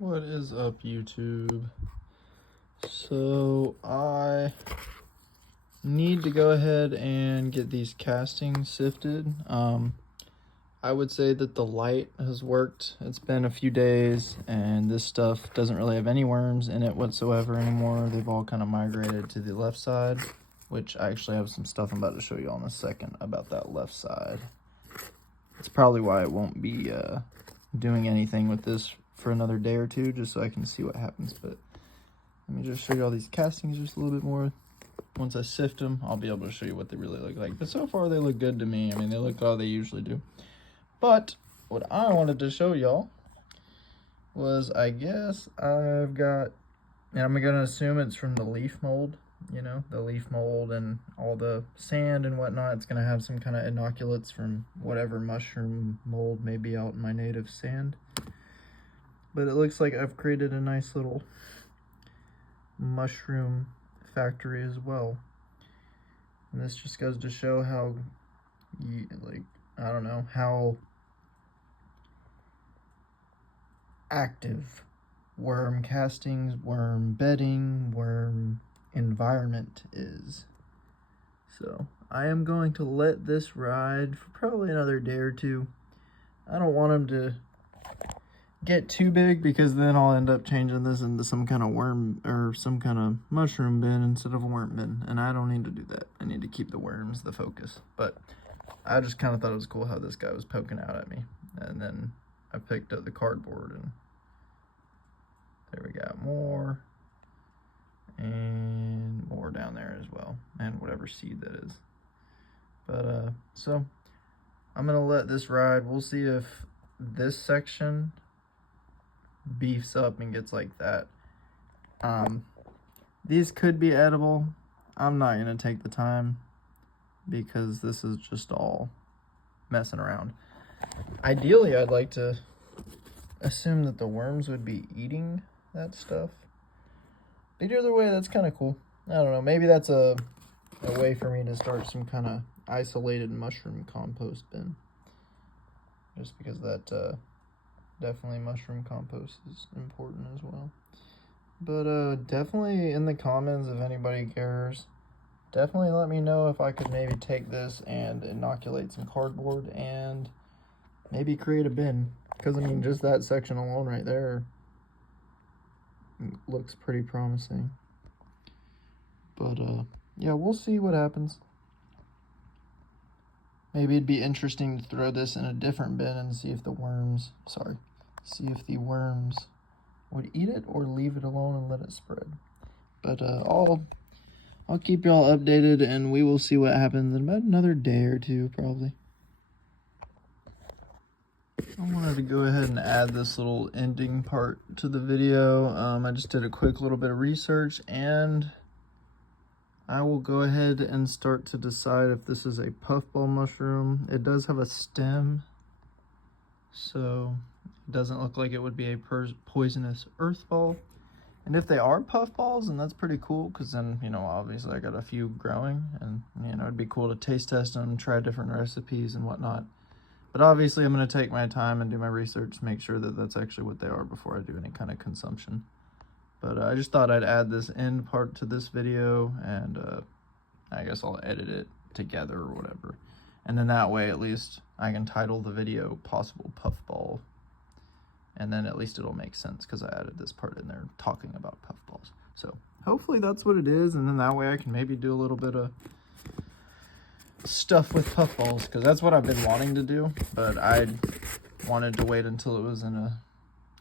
What is up, YouTube? So I need to go ahead and get these castings sifted. I would say that the light has worked. It's been a few days and this stuff doesn't really have any worms in it whatsoever anymore. They've all kind of migrated to the left side, which I actually have some stuff I'm about to show you in a second about that left side. It's probably why it won't be doing anything with this for another day or two, just so I can see what happens. But let me just show you all these castings just a little bit more. Once I sift them, I'll be able to show you what they really look like. But so far, they look good to me. I mean, they look how they usually do. But what I wanted to show y'all was, I guess I've got, and I'm going to assume it's from the leaf mold, you know, the leaf mold and all the sand and whatnot. It's going to have some kind of inoculates from whatever mushroom mold may be out in my native sand. But it looks like I've created a nice little mushroom factory as well. And this just goes to show how, I don't know, how active worm castings, worm bedding, worm environment is. So I am going to let this ride for probably another day or two. I don't want them to get too big, because then I'll end up changing this into some kind of worm or some kind of mushroom bin instead of a worm bin, and I don't need to do that. I need to keep the worms the focus. But I just kind of thought it was cool how this guy was poking out at me, and then I picked up the cardboard, and there we got more and more down there as well, and whatever seed that is. But so I'm gonna let this ride. We'll see if this section beefs up and gets like that. These could be edible. I'm not gonna take the time because this is just all messing around. Ideally, I'd like to assume that the worms would be eating that stuff, but either way, that's kind of cool. I don't know, maybe that's a way for me to start some kind of isolated mushroom compost bin, just because that definitely mushroom compost is important as well. But definitely in the comments, if anybody cares, definitely let me know if I could maybe take this and inoculate some cardboard and maybe create a bin. Because I mean, just that section alone right there looks pretty promising. But yeah, we'll see what happens. Maybe it'd be interesting to throw this in a different bin and see if the worms, would eat it or leave it alone and let it spread. But I'll keep y'all updated, and we will see what happens in about another day or two, probably. I wanted to go ahead and add this little ending part to the video. I just did a quick little bit of research, and I will go ahead and start to decide if this is a puffball mushroom. It does have a stem, so it doesn't look like it would be a poisonous earth ball. And if they are puffballs, then that's pretty cool, because then, you know, obviously I got a few growing, and, you know, it'd be cool to taste test them, try different recipes and whatnot. But obviously I'm going to take my time and do my research to make sure that that's actually what they are before I do any kind of consumption. But I just thought I'd add this end part to this video, and I guess I'll edit it together or whatever. And then that way, at least, I can title the video Possible Puffball. And then at least it'll make sense, because I added this part in there talking about puffballs. So hopefully that's what it is, and then that way I can maybe do a little bit of stuff with puffballs, because that's what I've been wanting to do, but I wanted to wait until it was in a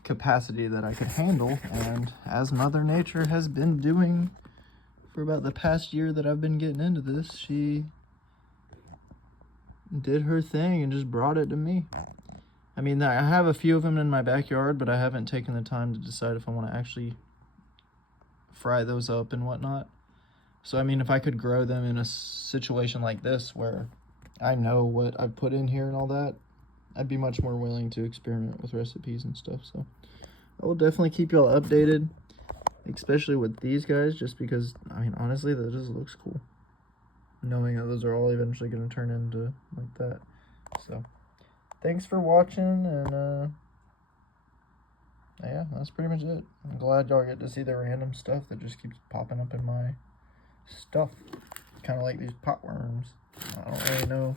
capacity that I could handle, and as Mother Nature has been doing for about the past year that I've been getting into this, she did her thing and just brought it to me. I mean, I have a few of them in my backyard, but I haven't taken the time to decide if I want to actually fry those up and whatnot. So, I mean, if I could grow them in a situation like this where I know what I've put in here and all that, I'd be much more willing to experiment with recipes and stuff. So I will definitely keep y'all updated, especially with these guys, just because, I mean, honestly, that just looks cool, knowing that those are all eventually going to turn into like that. So thanks for watching, and yeah, that's pretty much it. I'm glad y'all get to see the random stuff that just keeps popping up in my stuff. Kind of like these potworms. I don't really know.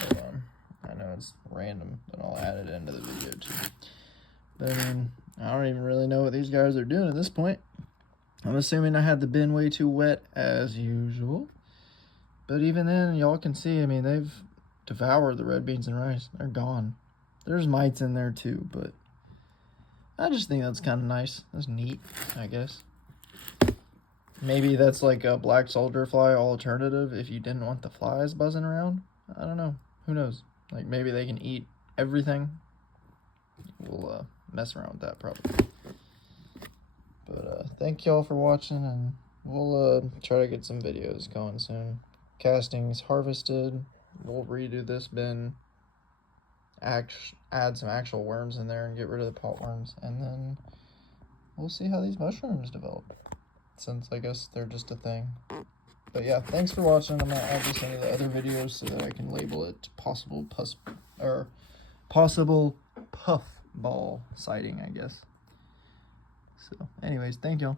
Hold on. I know it's random, but I'll add it into the video too. But I mean, I don't even really know what these guys are doing at this point. I'm assuming I had the bin way too wet as usual. But even then, y'all can see, I mean, they've devoured the red beans and rice. They're gone. There's mites in there too, but I just think that's kind of nice. That's neat, I guess. Maybe that's like a black soldier fly alternative if you didn't want the flies buzzing around. I don't know. Who knows? Like maybe they can eat everything. We'll mess around with that probably. But thank y'all for watching, and we'll try to get some videos going soon. Castings harvested. We'll redo this bin. Add some actual worms in there and get rid of the pot worms, and then we'll see how these mushrooms develop, since I guess they're just a thing. But yeah, thanks for watching. I'm gonna add this into the other videos so that I can label it possible puffball sighting, I guess. So anyways, thank y'all.